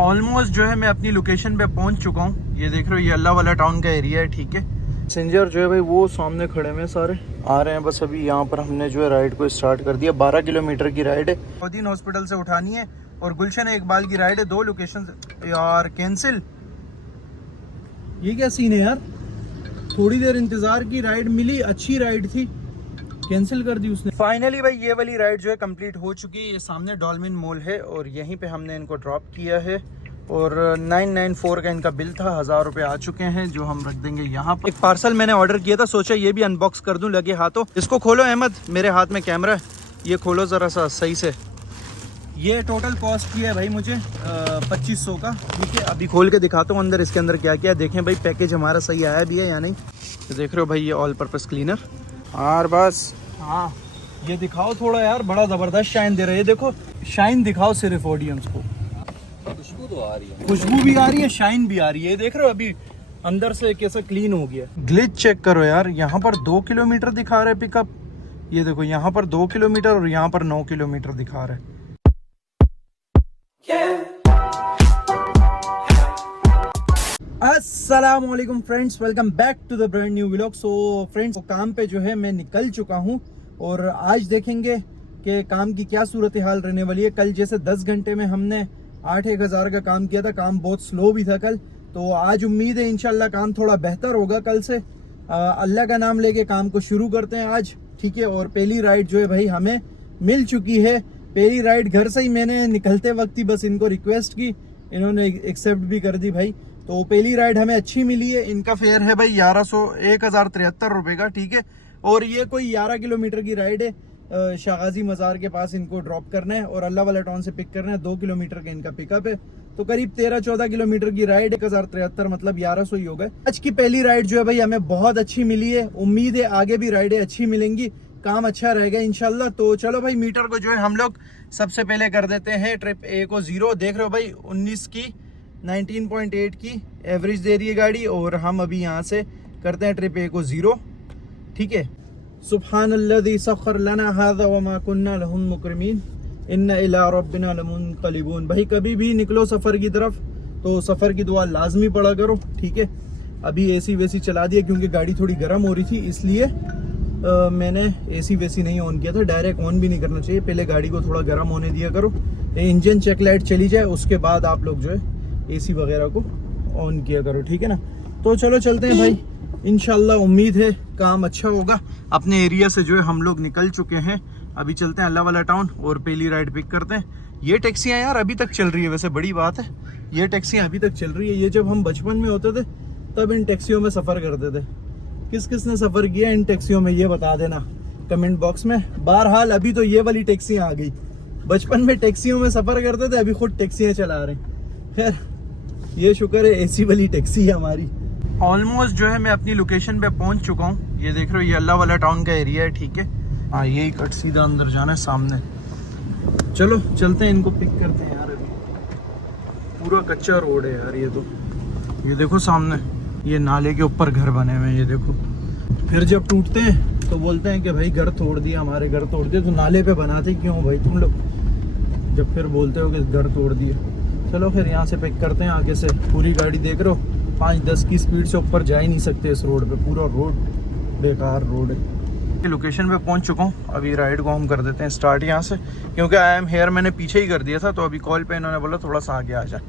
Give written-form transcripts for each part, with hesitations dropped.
Almost जो है मैं अपनी लोकेशन पे पहुंच चुका हूँ। ये देख रहे हो, ये अल्लाह वाला टाउन का एरिया है, ठीक है। पैसेंजर जो है भाई वो सामने खड़े हुए सारे आ रहे हैं। बस अभी यहाँ पर हमने जो है राइड को स्टार्ट कर दिया। 12 किलोमीटर की राइड है। सऊदीन हॉस्पिटल से उठानी है और गुलशन इकबाल की राइड है। 2 लोकेशन यार कैंसिल। ये क्या सीन है यार, थोड़ी देर इंतजार की, राइड मिली, अच्छी राइड थी, कैंसिल कर दी उसने। फाइनली भाई ये वाली राइड जो है कंप्लीट हो चुकी है। ये सामने डॉल्फिन मॉल है और यहीं पे हमने इनको ड्रॉप किया है और 994 का इनका बिल था। 1000 रुपये आ चुके हैं जो हम रख देंगे यहाँ पर। एक पार्सल मैंने ऑर्डर किया था, सोचा ये भी अनबॉक्स कर दूं लगे हाथों। इसको खोलो अहमद, मेरे हाथ में कैमरा है, ये खोलो ज़रा सा सही से। ये टोटल कॉस्ट की है भाई मुझे 2500 का, ठीक है। अभी खोल के दिखाता हूँ अंदर, इसके अंदर क्या क्या है। देखें भाई पैकेज हमारा सही आया भी है या नहीं। तो देख रहे हो भाई ये ऑल पर्पस क्लीनर और बस। हाँ ये दिखाओ थोड़ा यार, बड़ा ज़बरदस्त शाइन दे रहा है। ये देखो शाइन दिखाओ सिर्फ ऑडियंस को। खुशबू तो आ रही है, खुशबू भी आ रही है, शाइन भी आ रही है। देख रहे हो अभी अंदर से कैसा क्लीन हो गया। ग्लिच चेक करो यार, यहाँ पर 2 किलोमीटर दिखा रहा है पिकअप। ये देखो यहाँ पर 2 किलोमीटर और यहाँ पर 9 किलोमीटर दिखा रहा है। अस्सलामुअलैकुम friends, welcome back to the brand new vlog. So friends, काम पे जो है मैं निकल चुका हूँ और आज देखेंगे कि काम की क्या सूरत हाल रहने वाली है। कल जैसे 10 घंटे में हमने 8-1000 का काम किया था, काम बहुत स्लो भी था कल। तो आज उम्मीद है इंशाल्लाह काम थोड़ा बेहतर होगा कल से। अल्लाह का नाम लेके काम को शुरू करते हैं आज, ठीक है। और पहली राइड जो है भाई हमें मिल चुकी है। पहली राइड घर से ही मैंने निकलते वक्त ही बस इनको रिक्वेस्ट की, इन्होंने एक्सेप्ट भी कर दी भाई। तो पहली राइड हमें अच्छी मिली है। इनका फेयर है भाई 1073 रुपये का, ठीक है। और ये कोई 11 किलोमीटर की राइड है। शागाजी मज़ार के पास इनको ड्रॉप करना है और अल्लाह वाला टाउन से पिक करना है। 2 किलोमीटर का इनका पिकअप है, तो करीब 13-14 किलोमीटर की राइड। 1073 मतलब 1100 ही होगा। आज की पहली राइड जो है भाई हमें बहुत अच्छी मिली है। उम्मीद है आगे भी राइडें अच्छी मिलेंगी, काम अच्छा रहेगा इंशाल्लाह। तो चलो भाई मीटर को जो है हम लोग सबसे पहले कर देते हैं ट्रिप ए को 0। देख रहे हो भाई 19 की 19.8 की एवरेज दे रही है गाड़ी और हम अभी यहाँ से करते हैं ट्रिप ए को 0, ठीक है। सुब्हानल्लज़ी सख्खर लना हाज़ा वमा कुन्ना लहु मुक़रिनीन इन्ना इला रब्बिना लमुनक़लिबून। भाई कभी भी निकलो सफ़र की तरफ तो सफ़र की दुआ लाजमी पढ़ा करो, ठीक है। अभी एसी वेसी चला दिया क्योंकि गाड़ी थोड़ी गर्म हो रही थी, इसलिए मैंने एसी वेसी नहीं ऑन किया था। डायरेक्ट ऑन भी नहीं करना चाहिए, पहले गाड़ी को थोड़ा गर्म होने दिया करो। इंजन चेक लाइट चली जाए उसके बाद आप लोग जो है एसी वगैरह को ऑन किया करो, ठीक है ना। तो चलो चलते हैं भाई, इंशाल्लाह उम्मीद है काम अच्छा होगा। अपने एरिया से जो है हम लोग निकल चुके हैं। अभी चलते हैं अल्लाह वाला टाउन और पहली राइड पिक करते हैं। ये टैक्सियाँ यार अभी तक चल रही है, वैसे बड़ी बात है, ये टैक्सियाँ अभी तक चल रही है। ये जब हम बचपन में होते थे तब इन टैक्सियों में सफ़र करते थे। किस किस ने सफ़र किया इन टैक्सियों में ये बता देना कमेंट बॉक्स में। बहरहाल अभी तो ये वाली टैक्सियाँ आ गई, बचपन में टैक्सियों में सफ़र करते थे, अभी खुद टैक्सियाँ चला रहे हैं। खैर ये शुक्र है एसी वाली टैक्सी है हमारी। ऑलमोस्ट जो है मैं अपनी लोकेशन पे पहुंच चुका हूँ। ये देख रहे हो ये अल्लाह वाला टाउन का एरिया है, ठीक है। हाँ यही कट सीधा अंदर जाना है सामने। चलो चलते हैं, इनको पिक करते हैं यार। अभी पूरा कच्चा रोड है यार। ये देखो सामने ये नाले के ऊपर घर बने हुए हैं, ये देखो। फिर जब टूटते हैं तो बोलते हैं कि भाई घर तोड़ दिया, हमारे घर तोड़ दिए। तो नाले पे बनाते क्यों भाई तुम लोग, जब फिर बोलते हो कि घर तोड़ दिए। चलो फिर यहाँ से पिक करते हैं आगे से। पूरी गाड़ी देख रहे हो 5-10 की स्पीड से ऊपर जा ही नहीं सकते इस रोड पे, पूरा रोड बेकार रोड है। लोकेशन पे पहुँच चुका हूँ। अभी राइड को हम कर देते हैं स्टार्ट यहाँ से, क्योंकि आई एम हेयर मैंने पीछे ही कर दिया था। तो अभी कॉल पे इन्होंने बोला थोड़ा सा आगे आ जाए।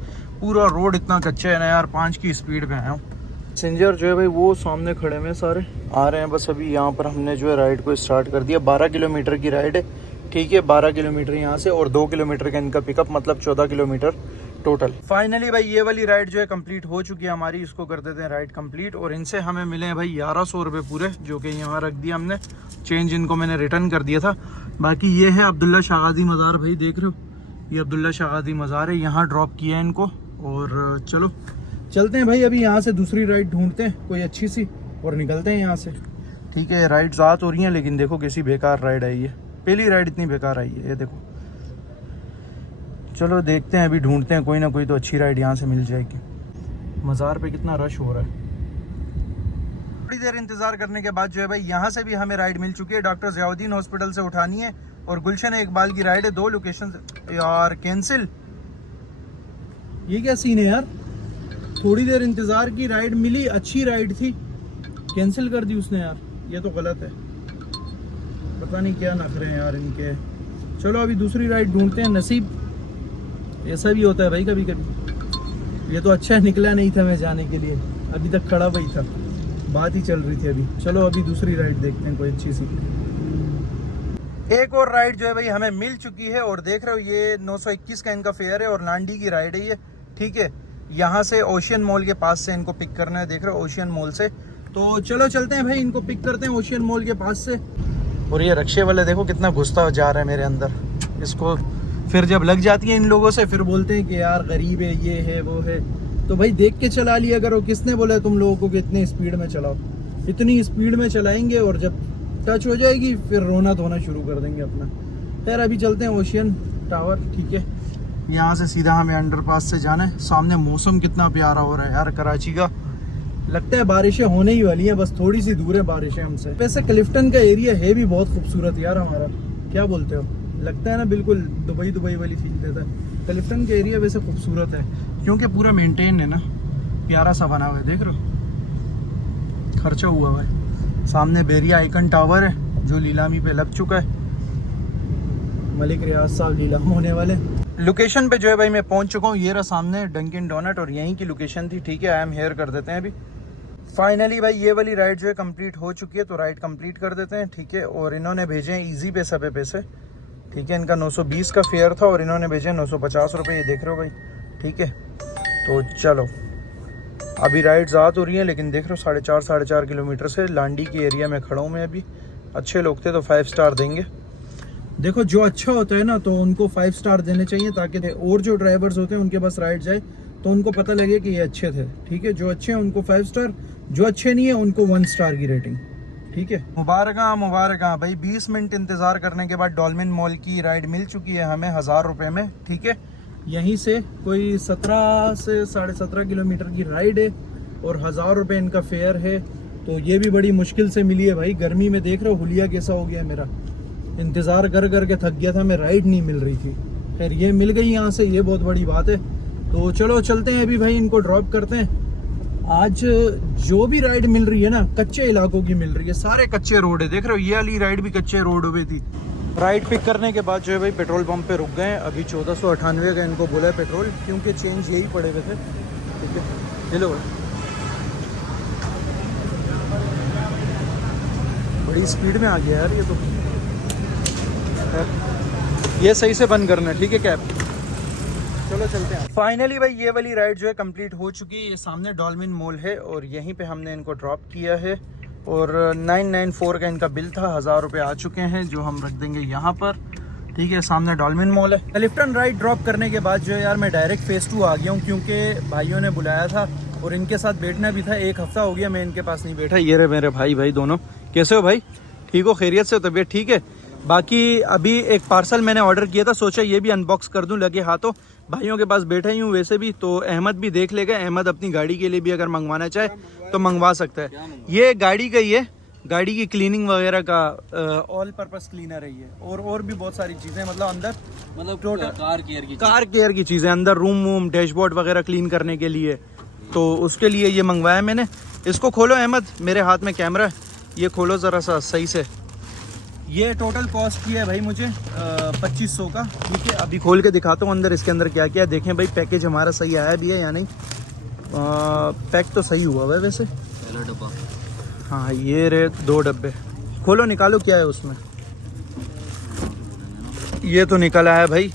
पूरा रोड इतना कच्चा है ना यार, 5 की स्पीड पे आया हूँ। पैसेंजर जो है भाई वो सामने खड़े में सारे आ रहे हैं। बस अभी यहाँ पर हमने जो है राइड को स्टार्ट कर दिया। 12 किलोमीटर की राइड है, ठीक है। 12 किलोमीटर यहाँ से और 2 किलोमीटर का इनका पिकअप, मतलब 14 किलोमीटर टोटल। फाइनली भाई ये वाली राइड जो है कंप्लीट हो चुकी है हमारी। इसको कर देते हैं राइड कंप्लीट और इनसे हमें मिले हैं भाई 1100 रुपये पूरे, जो कि यहाँ रख दिया हमने। चेंज इनको मैंने रिटर्न कर दिया था। बाकी ये है अब्दुल्ला शागाजी मज़ार, भाई देख रहे हो ये अब्दुल्ला शागाजी मज़ार है, यहाँ ड्रॉप किया है इनको। और चलो चलते हैं भाई, अभी यहाँ से दूसरी राइड ढूंढते हैं कोई अच्छी सी और निकलते हैं यहाँ से, ठीक है। राइड ज़्यादा हो रही हैं लेकिन देखो कैसी बेकार राइड आई है। पहली राइड इतनी बेकार आई है, ये देखो। चलो देखते हैं, अभी ढूंढते हैं, कोई ना कोई तो अच्छी राइड यहाँ से मिल जाएगी। मज़ार पे कितना रश हो रहा है। थोड़ी देर इंतज़ार करने के बाद जो है भाई यहाँ से भी हमें राइड मिल चुकी है। डॉक्टर ज़ियाउद्दीन हॉस्पिटल से उठानी है और गुलशन इकबाल की राइड है। 2 लोकेशन यार कैंसिल। ये क्या सीन है यार, थोड़ी देर इंतजार की, राइड मिली, अच्छी राइड थी, कैंसिल कर दी उसने यार, ये तो गलत है। पता नहीं क्या नखरे हैं यार इनके। चलो अभी दूसरी राइड ढूंढते हैं, नसीब ऐसा भी होता है भाई कभी कभी। ये तो अच्छा निकला नहीं था मैं जाने के लिए, अभी तक खड़ा वही था, बात ही चल रही थी अभी। चलो अभी दूसरी राइड देखते हैं कोई अच्छी सी। एक और राइड जो है भाई हमें मिल चुकी है, और देख रहे हो ये 921 का इनका फेयर है और लांडी की राइड है ये, ठीक है। यहाँ से ओशियन मॉल के पास से इनको पिक करना है, देख रहे हो ओशियन मॉल से। तो चलो चलते हैं भाई, इनको पिक करते हैं ओशियन मॉल के पास से। और ये रक्शे वाले देखो कितना घुसता जा रहा है मेरे अंदर, इसको फिर जब लग जाती है इन लोगों से फिर बोलते हैं कि यार गरीब है, ये है वो है। तो भाई देख के चला लिया करो, किसने बोला तुम लोगों को कि इतनी स्पीड में चलाओ। इतनी स्पीड में चलाएंगे और जब टच हो जाएगी फिर रोना धोना शुरू कर देंगे अपना। खैर अभी चलते हैं ओशियन टावर, ठीक है। यहाँ से सीधा हमें अंडरपास से जाना है। सामने मौसम कितना प्यारा हो रहा है यार कराची का, लगता है बारिशें होने ही वाली हैं, बस थोड़ी सी दूर है बारिशें हमसे। वैसे क्लिफ्टन का एरिया है भी बहुत खूबसूरत यार हमारा, क्या बोलते हो? लगता है ना बिल्कुल दुबई दुबई वाली फील देता है। क्लिफ्टन का एरिया वैसे खूबसूरत है क्योंकि पूरा मेंटेन है ना, प्यारा सा बना हुआ है, देख रहे हो, खर्चा हुआ हुआ है। सामने बेरिया आइकन टावर है जो नीलामी पे लग चुका है, मलिक रियाज साहब नीलाम होने वाले। लोकेशन पे जो है भाई मैं पहुंच चुका हूँ, ये रहा सामने डंकिन डोनट और यहीं की लोकेशन थी, ठीक है। आई एम हेयर कर देते हैं अभी। फाइनली भाई ये वाली राइड जो है कंप्लीट हो चुकी है, तो राइड कंप्लीट कर देते हैं, ठीक है। और इन्होंने भेजे हैं ईजी पे सबे पैसे, ठीक है। इनका 920 का फेयर था और इन्होंने भेजे 950 रुपये, ये देख रहे हो भाई, ठीक है। तो चलो अभी राइड्स आ तो रही हैं, लेकिन देख रहे हो 4.5 किलोमीटर से लांडी के एरिया में खड़ा हूँ मैं अभी। अच्छे लोग थे तो 5 स्टार देंगे। देखो जो अच्छा होता है ना तो उनको 5 स्टार देने चाहिए, ताकि और जो ड्राइवर्स होते हैं उनके पास राइड जाए तो उनको पता लगे कि ये अच्छे थे, ठीक है। जो अच्छे हैं उनको 5 स्टार, जो अच्छे नहीं है उनको 1 स्टार की रेटिंग, ठीक है। मुबारका मुबारका भाई, 20 मिनट इंतज़ार करने के बाद डॉल्फिन मॉल की राइड मिल चुकी है हमें 1000 रुपये में, ठीक है। यहीं से कोई 17 से 17.5 किलोमीटर की राइड है और 1000 रुपये इनका फेयर है। तो ये भी बड़ी मुश्किल से मिली है भाई, गर्मी में देख रहे हो हुलिया कैसा हो गया है मेरा, इंतज़ार कर कर के थक गया था मैं, राइड नहीं मिल रही थी। खैर ये मिल गई यहाँ से, ये बहुत बड़ी बात है। तो चलो चलते हैं अभी भाई, इनको ड्रॉप करते हैं। आज जो भी राइड मिल रही है ना कच्चे इलाकों की मिल रही है, सारे कच्चे रोड है, देख रहे हो ये वाली राइड भी कच्चे रोड पे थी। राइड पिक करने के बाद जो है भाई पेट्रोल पंप पे रुक गए हैं। अभी 1498 का इनको बोला है पेट्रोल, क्योंकि चेंज यही पड़े हुए थे, ठीक है। चलो बड़ी स्पीड में आ गया यार ये तो, ये सही से बंद करना है, ठीक है कैब। चलो चलते हैं। फाइनली भाई ये वाली राइड जो है कंप्लीट हो चुकी है। ये सामने डॉल्फिन मॉल है और यहीं पे हमने इनको ड्रॉप किया है और 994 का इनका बिल था, 1000 रुपये आ चुके हैं जो हम रख देंगे यहाँ पर, ठीक है। सामने डॉल्फिन मॉल है। क्लिफ्टन राइड ड्रॉप करने के बाद जो है यार मैं डायरेक्ट फेज़ 2 आ गया हूँ, क्योंकि भाइयों ने बुलाया था और इनके साथ बैठना भी था। 1 हफ्ता हो गया मैं इनके पास नहीं बैठा। ये रहे मेरे भाई दोनों, कैसे हो भाई? ठीक हो, खैरियत से हो, तबीयत ठीक है? बाकी अभी एक पार्सल मैंने ऑर्डर किया था, सोचा ये भी अनबॉक्स कर दूं लगे हाथों। भाइयों के पास बैठा ही हूँ वैसे भी, तो अहमद भी देख लेगा। अहमद अपनी गाड़ी के लिए भी अगर मंगवाना चाहे तो मंगवा सकता है। ये गाड़ी का ही है, गाड़ी की क्लीनिंग वगैरह का ऑल पर्पस क्लीनर है ये, और भी बहुत सारी चीज़ें, मतलब अंदर टोटल कार केयर की चीज़ें, अंदर रूम डैशबोर्ड वगैरह क्लीन करने के लिए, तो उसके लिए ये मंगवाया मैंने। इसको खोलो अहमद, मेरे हाथ में कैमरा है, ये खोलो ज़रा सा सही से। ये टोटल कॉस्ट की है भाई मुझे 2500 का, ठीक है। अभी खोल के दिखाता हूँ अंदर, इसके अंदर क्या क्या है। देखें भाई पैकेज हमारा सही आया भी है या नहीं। पैक तो सही हुआ है वैसे। पहला डब्बा, हाँ ये रहे 2 डब्बे, खोलो निकालो क्या है उसमें। ये तो निकला है भाई,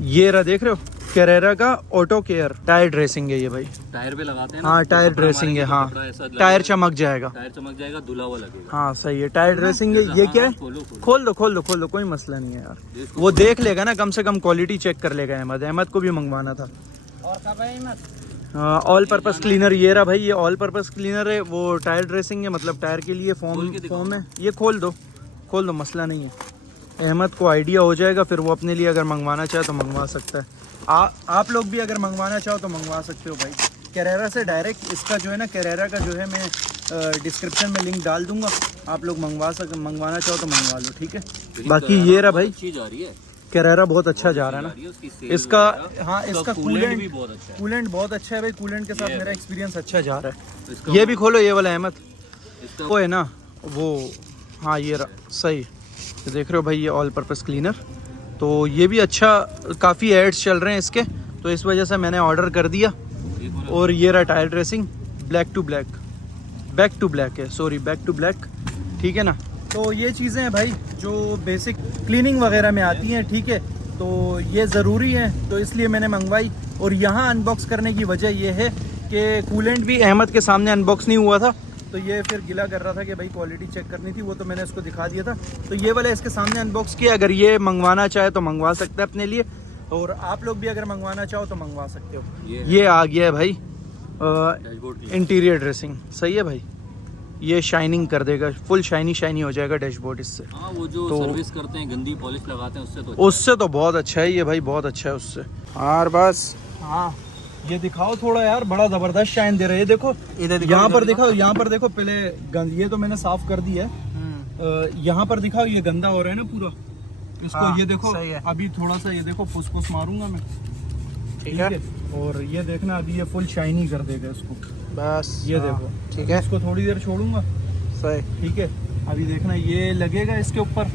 ये रहा देख रहे हो, कैरेरा का ऑटो केयर टायर ड्रेसिंग है ये भाई। टायर पे लगाते हैं ना, हाँ टायर ड्रेसिंग है, हाँ टायर चमक जाएगा, टायर चमक जाएगा, धुला हुआ लगेगा। हाँ सही है, टायर ड्रेसिंग है। ये क्या है? खोल दो, कोई मसला नहीं है यार, वो देख लेगा ना, कम से कम क्वालिटी चेक कर लेगा। अहमद को भी मंगवाना था। ऑल पर्पस क्लीनर ये रहा भाई, ये ऑल पर्पस क्लीनर है, वो टायर ड्रेसिंग है, मतलब टायर के लिए फॉर्म है। ये खोल दो, मसला नहीं है। अहमद को आइडिया हो जाएगा, फिर वो अपने लिए अगर मंगवाना चाहे तो मंगवा सकता है। आप लोग भी अगर मंगवाना चाहो तो मंगवा सकते हो भाई कैरेरा से डायरेक्ट। इसका जो है ना कैरेरा का जो है मैं डिस्क्रिप्शन में लिंक डाल दूंगा, आप लोग मंगवाना चाहो तो मंगवा लो, ठीक है। बाकी ये रहा भाई चीज़ आ रही है, कैरेरा बहुत अच्छा जा रहा है आ ना रही है उसकी सेल इसका। वगैरह। हाँ इसका कूलेंट भी बहुत अच्छा है। कूलेंट बहुत अच्छा है भाई। कूलेंट के साथ ये मेरा एक्सपीरियंस अच्छा जा रहा है। इसका ये भी खोलो ये वाला अहमद, इसका वो है ना वो। हाँ ये सही, ये देख रहे हो भाई, ये ऑल पर्पस क्लीनर। तो ये भी अच्छा, काफ़ी एड्स चल रहे हैं इसके, तो इस वजह से मैंने ऑर्डर कर दिया। ये खोलो। और ये रहा tyre dressing, black to black, back to black है, सॉरी बैक टू ब्लैक, ठीक है ना। तो ये चीज़ें हैं भाई जो बेसिक क्लीनिंग वगैरह में आती हैं, ठीक है। तो ये ज़रूरी है, तो इसलिए मैंने मंगवाई। और यहाँ अनबॉक्स करने की वजह ये है कि कूलेंट भी अहमद के सामने अनबॉक्स नहीं हुआ था, तो ये फिर गिला कर रहा था कि भाई क्वालिटी चेक करनी थी, वो तो मैंने इसको दिखा दिया था। तो ये वाला इसके सामने अनबॉक्स किया। अगर ये मंगवाना चाहे तो मंगवा सकते हैं अपने लिए, और आप लोग भी अगर मंगवाना चाहो तो मंगवा सकते हो। ये आ गया है भाई डैशबोर्ड इंटीरियर ड्रेसिंग, सही है भाई। ये शाइनिंग कर देगा, फुल शाइनी हो जाएगा डैशबोर्ड इससे। हाँ, वो जो तो- सर्विस करते हैं, गंदी पॉलिश लगाते हैं, उससे तो उससे तो बहुत अच्छा है ये भाई, बहुत अच्छा है उससे। यार बस हाँ, ये दिखाओ थोड़ा यार, बड़ा जबरदस्त शाइन दे रहे हैं। देखो यहाँ पर दिखाओ, यहाँ पर देखो पहले ये तो मैंने साफ कर दिया है। यहाँ पर दिखाओ, ये गंदा हो रहा है ना पूरा इसको। हाँ, ये देखो सही है। अभी थोड़ा सा ये देखो फुसफुस मारूंगा मैं, ठीक है। और ये देखना अभी ये फुल शाइनी कर देगा इसको। बस ये हाँ, देखो, ठीक है, इसको थोड़ी देर छोड़ूंगा, सही। ठीक है। अभी देखना ये लगेगा इसके ऊपर।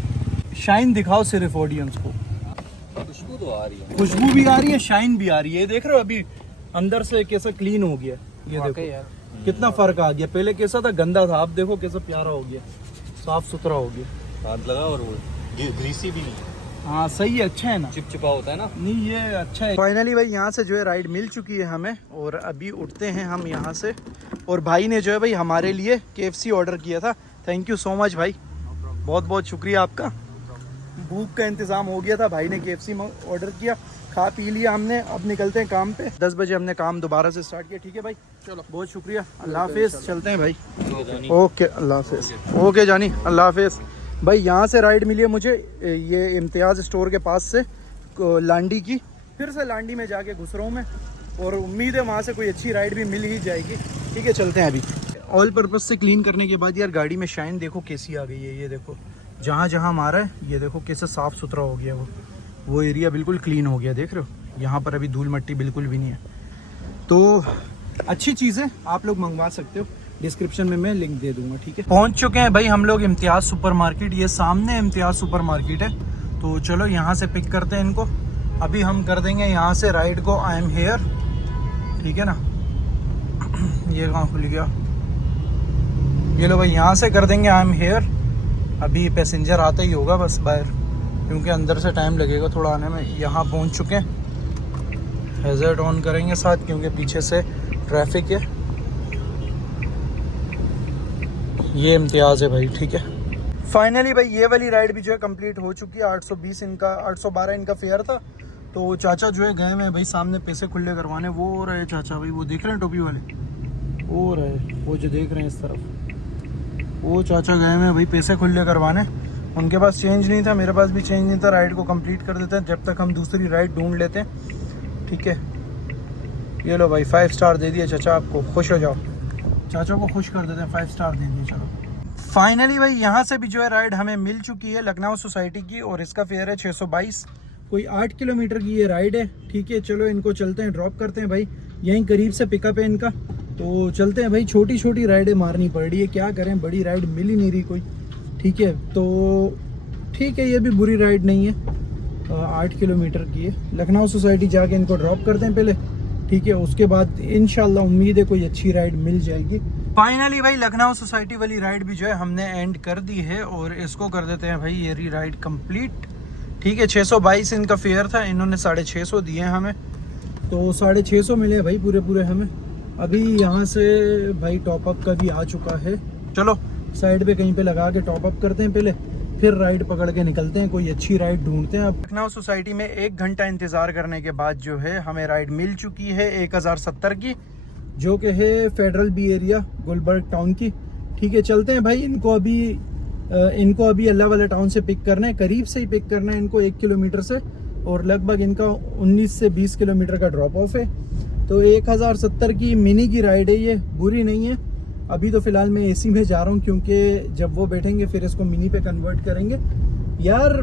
शाइन दिखाओ सिर्फ ऑडियंस को। खुशबू तो आ रही है। खुशबू भी आ रही है, शाइन भी आ रही है। ये देख रहे हो अभी अंदर से कैसा क्लीन हो गया। ये वाकई देखो यार, कितना फर्क आ गया, पहले कैसा था, गंदा था, अब देखो कैसा प्यारा हो गया, साफ सुथरा हो गया। हाथ लगा और वो ग्रीसी भी नहीं है, हाँ सही है, अच्छा है ना। चिपचिपा होता है ना। नहीं ये अच्छा है। फाइनली भाई यहाँ से जो है राइड मिल चुकी है हमें, और अभी उठते हैं हम यहाँ से। और भाई ने जो है भाई हमारे लिए KFC ऑर्डर किया था। थैंक यू सो मच भाई, बहुत बहुत शुक्रिया आपका। भूख का इंतज़ाम हो गया था, भाई ने KFC ऑर्डर किया, खा पी लिया हमने। अब निकलते हैं काम पे। 10 बजे हमने काम दोबारा से स्टार्ट किया, ठीक है भाई। चलो बहुत शुक्रिया, अल्लाह हाफिज़, चलते हैं भाई। ओके अल्लाह हाफिज़, ओके जानी, अल्लाह हाफिज़। भाई यहाँ से राइड मिली है मुझे, ये इम्तियाज़ स्टोर के पास से, लांडी की। फिर से लांडी में जाके घुस रहा हूँ मैं, और उम्मीद है वहाँ से कोई अच्छी राइड भी मिल ही जाएगी, ठीक है। चलते हैं अभी। ऑयल पर्पस से क्लीन करने के बाद यार गाड़ी में शाइन देखो कैसी आ गई है। ये देखो जहाँ जहाँ मारा है, ये देखो कैसे साफ़ सुथरा हो गया, वो एरिया बिल्कुल क्लीन हो गया, देख रहे हो। यहाँ पर अभी धूल मट्टी बिल्कुल भी नहीं है। तो अच्छी चीज़ है, आप लोग मंगवा सकते हो, डिस्क्रिप्शन में मैं लिंक दे दूंगा, ठीक है। पहुंच चुके हैं भाई हम लोग इम्तियाज़ सुपर मार्केट। ये सामने इम्तियाज़ सुपर मार्केट है, तो चलो यहाँ से पिक करते हैं इनको। अभी हम कर देंगे यहाँ से राइड को आई एम हेयर, ठीक है ना। ये कहाँ खुल गया, ये लो भाई, यहाँ से कर देंगे आई एम हेयर। अभी पैसेंजर आता ही होगा बस बाहर, क्योंकि अंदर से टाइम लगेगा थोड़ा आने में। यहाँ पहुँच चुके हैं, हैज़र्ड ऑन करेंगे साथ, क्योंकि पीछे से ट्रैफिक है। ये इम्तियाज़ है भाई, ठीक है। फाइनली भाई ये वाली राइड भी जो है कंप्लीट हो चुकी है। 820 इनका, 812 इनका फेयर था। तो चाचा जो है गए हैं भाई सामने पैसे खुले करवाने, वो हो रहे चाचा भाई, वो देख रहे हैं टोपी वाले, वो रहे, वो जो देख रहे हैं इस तरफ, वो चाचा गए हैं भाई पैसे खुले करवाने। उनके पास चेंज नहीं था, मेरे पास भी चेंज नहीं था। राइड को कंप्लीट कर देते हैं जब तक हम दूसरी राइड ढूंढ लेते हैं, ठीक है। ये लो भाई 5 स्टार दे दिए चाचा आपको, खुश हो जाओ। चाचा को खुश कर देते हैं, 5 स्टार दे दिए। चलो फाइनली भाई यहाँ से भी जो है राइड हमें मिल चुकी है, लखनऊ सोसाइटी की, और इसका फेयर है 622। कोई 8 किलोमीटर की ये राइड है, ठीक है। चलो इनको चलते हैं, ड्रॉप करते हैं भाई, यहीं करीब से पिकअप है इनका। तो चलते हैं भाई, छोटी छोटी राइडें मारनी पड़ रही है, क्या करें, बड़ी राइड मिल ही नहीं रही कोई, ठीक है। तो ठीक है, ये भी बुरी राइड नहीं है, 8 किलोमीटर की है। लखनऊ सोसाइटी जाके इनको ड्रॉप करते हैं पहले, ठीक है। उसके बाद इंशाल्लाह उम्मीद है कोई अच्छी राइड मिल जाएगी। फाइनली भाई लखनऊ सोसाइटी वाली राइड भी जो है हमने एंड कर दी है, और इसको कर देते हैं भाई ये राइड कंप्लीट, ठीक है। 622 इनका फेयर था, इन्होंने 650 दिए हैं हमें, तो 650 मिले भाई पूरे पूरे हमें। अभी यहाँ से भाई टॉपअप का भी आ चुका है। चलो साइड पे कहीं पे लगा के टॉपअप करते हैं पहले, फिर राइड पकड़ के निकलते हैं, कोई अच्छी राइड ढूंढते हैं। अब लखनऊ सोसाइटी में 1 घंटा इंतज़ार करने के बाद जो है हमें राइड मिल चुकी है 1070 की, जो कि है federal B area Gulberg town की, ठीक है। चलते हैं भाई, इनको अभी अल्लाह वाला टाउन से पिक करना है, करीब से ही पिक करना है इनको, 1 किलोमीटर से, और लगभग इनका 19 से 20 किलोमीटर का ड्रॉप ऑफ है। तो 1070 की मिनी की राइड है, ये बुरी नहीं है। अभी तो फ़िलहाल मैं AC में जा रहा हूँ, क्योंकि जब वो बैठेंगे फिर इसको मिनी पे कन्वर्ट करेंगे। यार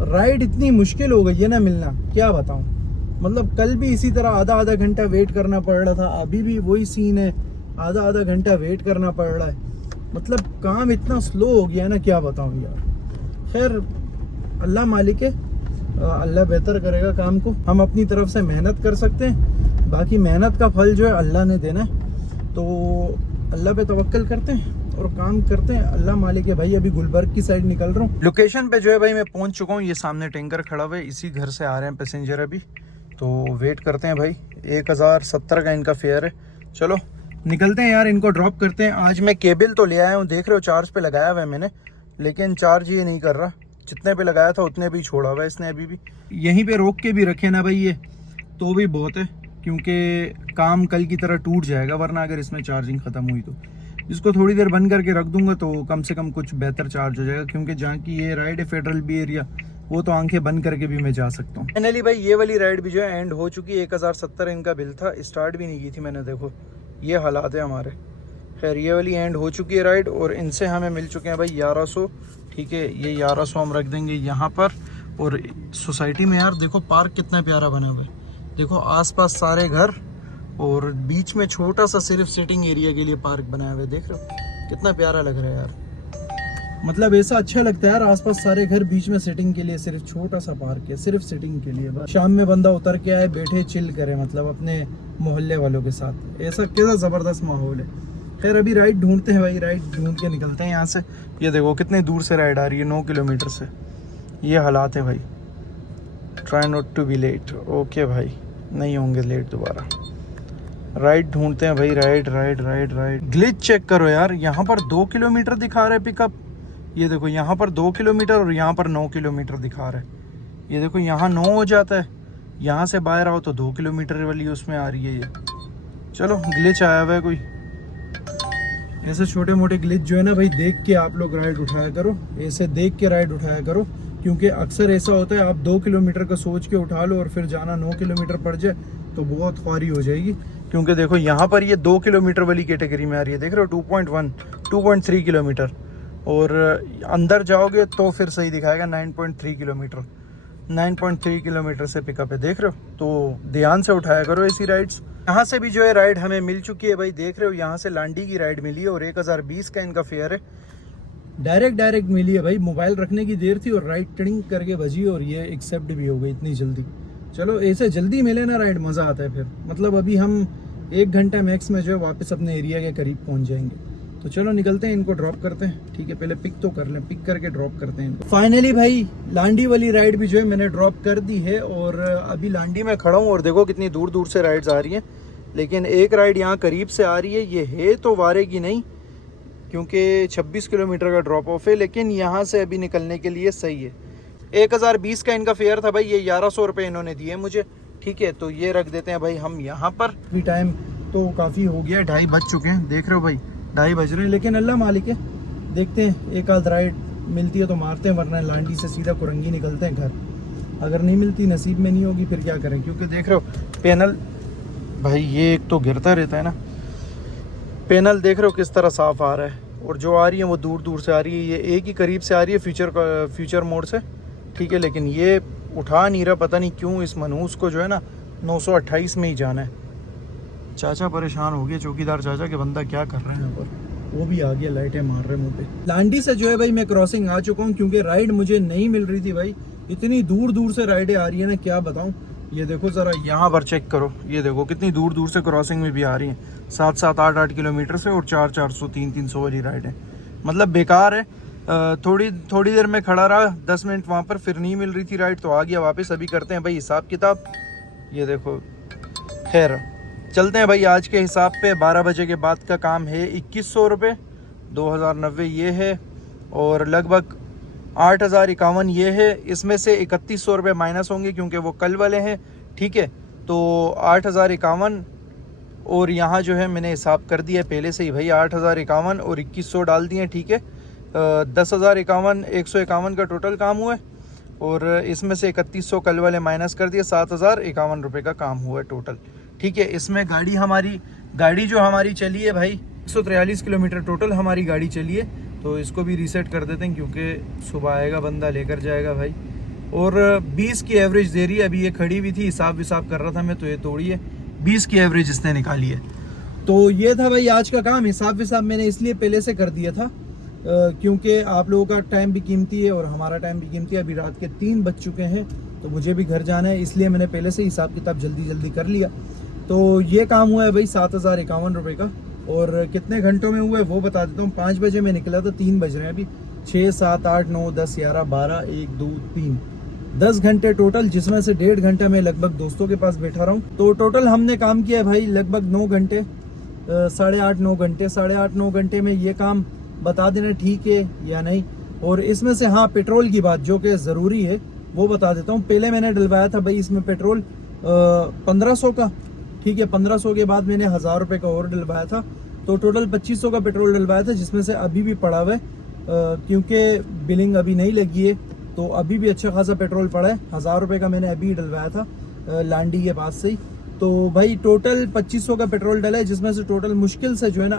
राइड इतनी मुश्किल हो गई है ना मिलना, क्या बताऊं। मतलब कल भी इसी तरह आधा आधा घंटा वेट करना पड़ रहा था, अभी भी वही सीन है, आधा आधा घंटा वेट करना पड़ रहा है। मतलब काम इतना स्लो हो गया है ना, क्या बताऊं यार। खैर अल्लाह मालिक है, अल्लाह बेहतर करेगा काम को। हम अपनी तरफ से मेहनत कर सकते हैं, बाकी मेहनत का फल जो है अल्लाह ने देना है। तो अल्लाह पे तवक्कल करते हैं और काम करते हैं, अल्लाह मालिक है भाई। अभी गुलबर्ग की साइड निकल रहा हूँ। लोकेशन पे जो है भाई मैं पहुंच चुका हूँ। ये सामने टैंकर खड़ा हुआ है, इसी घर से आ रहे हैं पैसेंजर अभी। तो वेट करते हैं भाई। 1070 का इनका फेयर है। चलो निकलते हैं यार, इनको ड्रॉप करते हैं। आज मैं केबल तो ले आया हूँ, देख रहे हो चार्ज पे लगाया हुआ है मैंने, लेकिन चार्ज ये नहीं कर रहा। जितने पे लगाया था उतने पे ही छोड़ा हुआ है इसने अभी भी। यहीं पे रोक के भी रखे ना भाई ये तो भी बहुत है, क्योंकि काम कल की तरह टूट जाएगा वरना अगर इसमें चार्जिंग ख़त्म हुई तो। इसको थोड़ी देर बंद करके रख दूंगा तो कम से कम कुछ बेहतर चार्ज हो जाएगा, क्योंकि जहाँ की ये राइड है फेडरल बी एरिया, वो तो आंखें बंद करके भी मैं जा सकता हूँ। फाइनली भाई ये वाली राइड भी जो है एंड हो चुकी है। 1070 इनका बिल था, स्टार्ट भी नहीं की थी मैंने, देखो ये हालात है हमारे। खैर ये वाली एंड हो चुकी है राइड और इनसे हमें मिल चुके हैं भाई 1100। ठीक है, ये 1100 हम रख देंगे यहाँ पर। और सोसाइटी में यार देखो पार्क कितना प्यारा बना हुआ है, देखो आसपास सारे घर और बीच में छोटा सा सिर्फ सिटिंग एरिया के लिए पार्क बनाया हुआ है। देख रहे हो कितना प्यारा लग रहा है यार। मतलब ऐसा अच्छा लगता है यार, आसपास सारे घर, बीच में सिटिंग के लिए सिर्फ छोटा सा पार्क है, सिर्फ सिटिंग के लिए। बस शाम में बंदा उतर के आए, बैठे चिल करे, मतलब अपने मोहल्ले वालों के साथ। ऐसा कैसा ज़बरदस्त माहौल है। खैर अभी राइड ढूंढते हैं भाई, राइड ढूंढ के निकलते हैं यहाँ से। ये देखो कितने दूर से राइड आ रही है, 9 किलोमीटर से। ये हालात है भाई। Try not to be late. Okay भाई, नहीं होंगे लेट दोबारा। राइड ढूंढते हैं भाई, ride ride ride ride. Glitch check करो यार, यहाँ पर 2 किलोमीटर दिखा रहा है पिकअप। ये देखो यहाँ पर 2 किलोमीटर और यहाँ पर 9 किलोमीटर दिखा रहा है। ये देखो यहाँ 9 हो जाता है, यहाँ से बाहर आओ तो 2 किलोमीटर वाली उसमें आ रही है ये। चलो ग्लिच आया हुआ है कोई। ऐसे छोटे मोटे ग्लिच जो है ना भाई, देख के आप लोग राइड उठाया करो, ऐसे देख के राइड उठाया करो, क्योंकि अक्सर ऐसा होता है आप 2 किलोमीटर का सोच के उठा लो और फिर जाना 9 किलोमीटर पड़ जाए तो बहुत ख्वारी हो जाएगी। क्योंकि देखो यहाँ पर ये 2 किलोमीटर वाली कैटेगरी में आ रही है, देख रहे हो 2.1 2.3 किलोमीटर, और अंदर जाओगे तो फिर सही दिखाएगा 9.3 किलोमीटर। 9.3 किलोमीटर से पिकअप है, देख रहे हो। तो ध्यान से उठाया करो ऐसी राइड्स। यहाँ से भी जो है राइड हमें मिल चुकी है भाई, देख रहे हो यहाँ से लांडी की राइड मिली है और 1020 का इनका फेयर है। डायरेक्ट मिली है भाई, मोबाइल रखने की देर थी और राइड ट्रिंग करके बजी और ये एक्सेप्ट भी हो गई इतनी जल्दी। चलो ऐसे जल्दी मिले ना राइड, मज़ा आता है फिर। मतलब अभी हम 1 घंटा मैक्स में जो है वापस अपने एरिया के करीब पहुँच जाएंगे। तो चलो निकलते हैं, इनको ड्रॉप करते हैं। ठीक है, पहले पिक तो कर लें, पिक करके ड्रॉप करते हैं इनको। फाइनली भाई लांडी वाली राइड भी जो है मैंने ड्रॉप कर दी है और अभी लांडी में खड़ा हूँ और देखो कितनी दूर दूर से राइड्स आ रही हैं, लेकिन एक राइड यहाँ करीब से आ रही है। ये है तो वारे की नहीं, क्योंकि 26 किलोमीटर का ड्रॉप ऑफ है, लेकिन यहाँ से अभी निकलने के लिए सही है। 1020 का इनका फेयर था भाई, ये 1100 रुपये इन्होंने दिए मुझे। ठीक है, तो ये रख देते हैं भाई हम यहाँ पर। भी टाइम तो काफ़ी हो गया, 2:30 बज चुके हैं, देख रहे हो भाई 2:30 बज रहे हैं। लेकिन अल्लाह मालिक है, देखते हैं एक आध राइड मिलती है तो मारते हैं, वरना लांडी से सीधा कुरंगी निकलते हैं घर। अगर नहीं मिलती, नसीब में नहीं होगी, फिर क्या करें। क्योंकि देख रहे हो पैनल भाई, ये एक तो गिरता रहता है ना, पैनल देख रहे हो किस तरह साफ़ आ रहा है, और जो आ रही है वो दूर दूर से आ रही है। ये एक ही करीब से आ रही है फ्यूचर मोड से। ठीक है, लेकिन ये उठा नहीं रहा, पता नहीं क्यों। इस मनहूस को जो है ना 928 में ही जाना है। चाचा परेशान हो गए, चौकीदार चाचा के बंदा क्या कर रहे हैं यहाँ पर, वो भी आ गया, लाइटें मार रहे मुँह पे। लांडी से जो है भाई मैं क्रॉसिंग आ चुका हूँ, क्योंकि राइड मुझे नहीं मिल रही थी भाई। इतनी दूर दूर से राइडें आ रही है ना, क्या बताऊँ। ये देखो ज़रा यहाँ पर चेक करो, ये देखो कितनी दूर दूर से क्रॉसिंग में भी आ रही हैं, 7-7 8-8 किलोमीटर से, और 400-400 300 वाली राइड है। मतलब बेकार है। थोड़ी देर में खड़ा रहा, 10 मिनट वहाँ पर, फिर नहीं मिल रही थी राइड तो आ गया वापस। अभी करते हैं भाई हिसाब किताब। ये देखो, खैर चलते हैं भाई। आज के हिसाब पे 12 बजे के बाद का काम है 2100 रुपये, 2090 ये है, और लगभग 8051 ये है। इसमें से 3100 रुपये माइनस होंगे क्योंकि वो कल वाले हैं। ठीक है, तो 8051, और यहाँ जो है मैंने हिसाब कर दिया पहले से ही भाई, 8051 और 2100 डाल दिए। ठीक है, 10,051 151 का टोटल काम हुआ है, और इसमें से 3100 कल वाले माइनस कर दिए, 7051 रुपये का काम हुआ है टोटल। ठीक है, इसमें गाड़ी जो हमारी चली है भाई 143 किलोमीटर टोटल हमारी गाड़ी चली है। तो इसको भी रीसेट कर देते हैं, क्योंकि सुबह आएगा बंदा लेकर जाएगा भाई। और 20 की एवरेज दे रही है। अभी ये खड़ी हुई थी, हिसाब विसाब कर रहा था मैं, तो ये तोड़ी है, 20 की एवरेज इसने निकाली है। तो ये था भाई आज का काम। हिसाब विसाब मैंने इसलिए पहले से कर दिया था क्योंकि आप लोगों का टाइम भी कीमती है और हमारा टाइम भी कीमती है। अभी रात के 3 बज चुके हैं, तो मुझे भी घर जाना है, इसलिए मैंने पहले से हिसाब किताब जल्दी कर लिया। तो ये काम हुआ है भाई 7,051 रुपये का। और कितने घंटों में हुआ है वो बता देता हूँ। 5 बजे मैं निकला था, 3 बज रहे हैं अभी, 6, 7, 8, 9, 10, 11, 12, 1, 2, 3, 10 घंटे टोटल, जिसमें से 1.5 घंटा मैं लगभग दोस्तों के पास बैठा रहा हूँ। तो टोटल हमने काम किया है भाई लगभग 9 घंटे, 8.5 9 घंटे। 8.5 9 घंटे में ये काम बता देना ठीक है या नहीं। और इसमें से हाँ, पेट्रोल की बात जो कि ज़रूरी है वो बता देता हूँ। पहले मैंने डलवाया था भाई इसमें पेट्रोल 1500 का, ठीक है। 1500 के बाद मैंने 1000 रुपये का और डलवाया था, तो टोटल 2500 का पेट्रोल डलवाया था, जिसमें से अभी भी पड़ा हुआ है क्योंकि बिलिंग अभी नहीं लगी है, तो अभी भी अच्छा खासा पेट्रोल पड़ा है। 1000 रुपये का मैंने अभी डलवाया था लांडी के पास से ही। तो भाई टोटल 2500 का पेट्रोल डला है, जिसमें से टोटल मुश्किल से जो है ना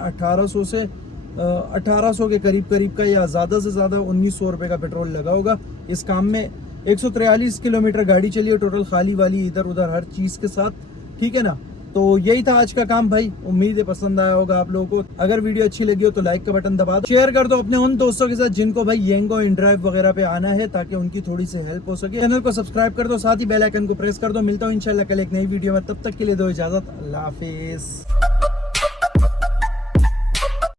1800 के करीब का या ज़्यादा से ज़्यादा 1900 रुपये का पेट्रोल लगा होगा इस काम में। 143 किलोमीटर गाड़ी चली है टोटल, खाली वाली इधर उधर हर चीज़ के साथ, ठीक है ना। तो यही था आज का काम भाई। उम्मीद है पसंद आया होगा आप लोगों को। अगर वीडियो अच्छी लगी हो तो लाइक का बटन दबा दो, शेयर कर दो अपने उन दोस्तों के साथ जिनको भाई येंगो इन ड्राइव वगैरह पे आना है, ताकि उनकी थोड़ी सी हेल्प हो सके। चैनल को सब्सक्राइब कर दो, साथ ही बेल आइकन को प्रेस कर दो। मिलता हूँ इंशाल्लाह कल एक नई वीडियो में, तब तक के लिए दो इजाजत, अल्लाह हाफिज।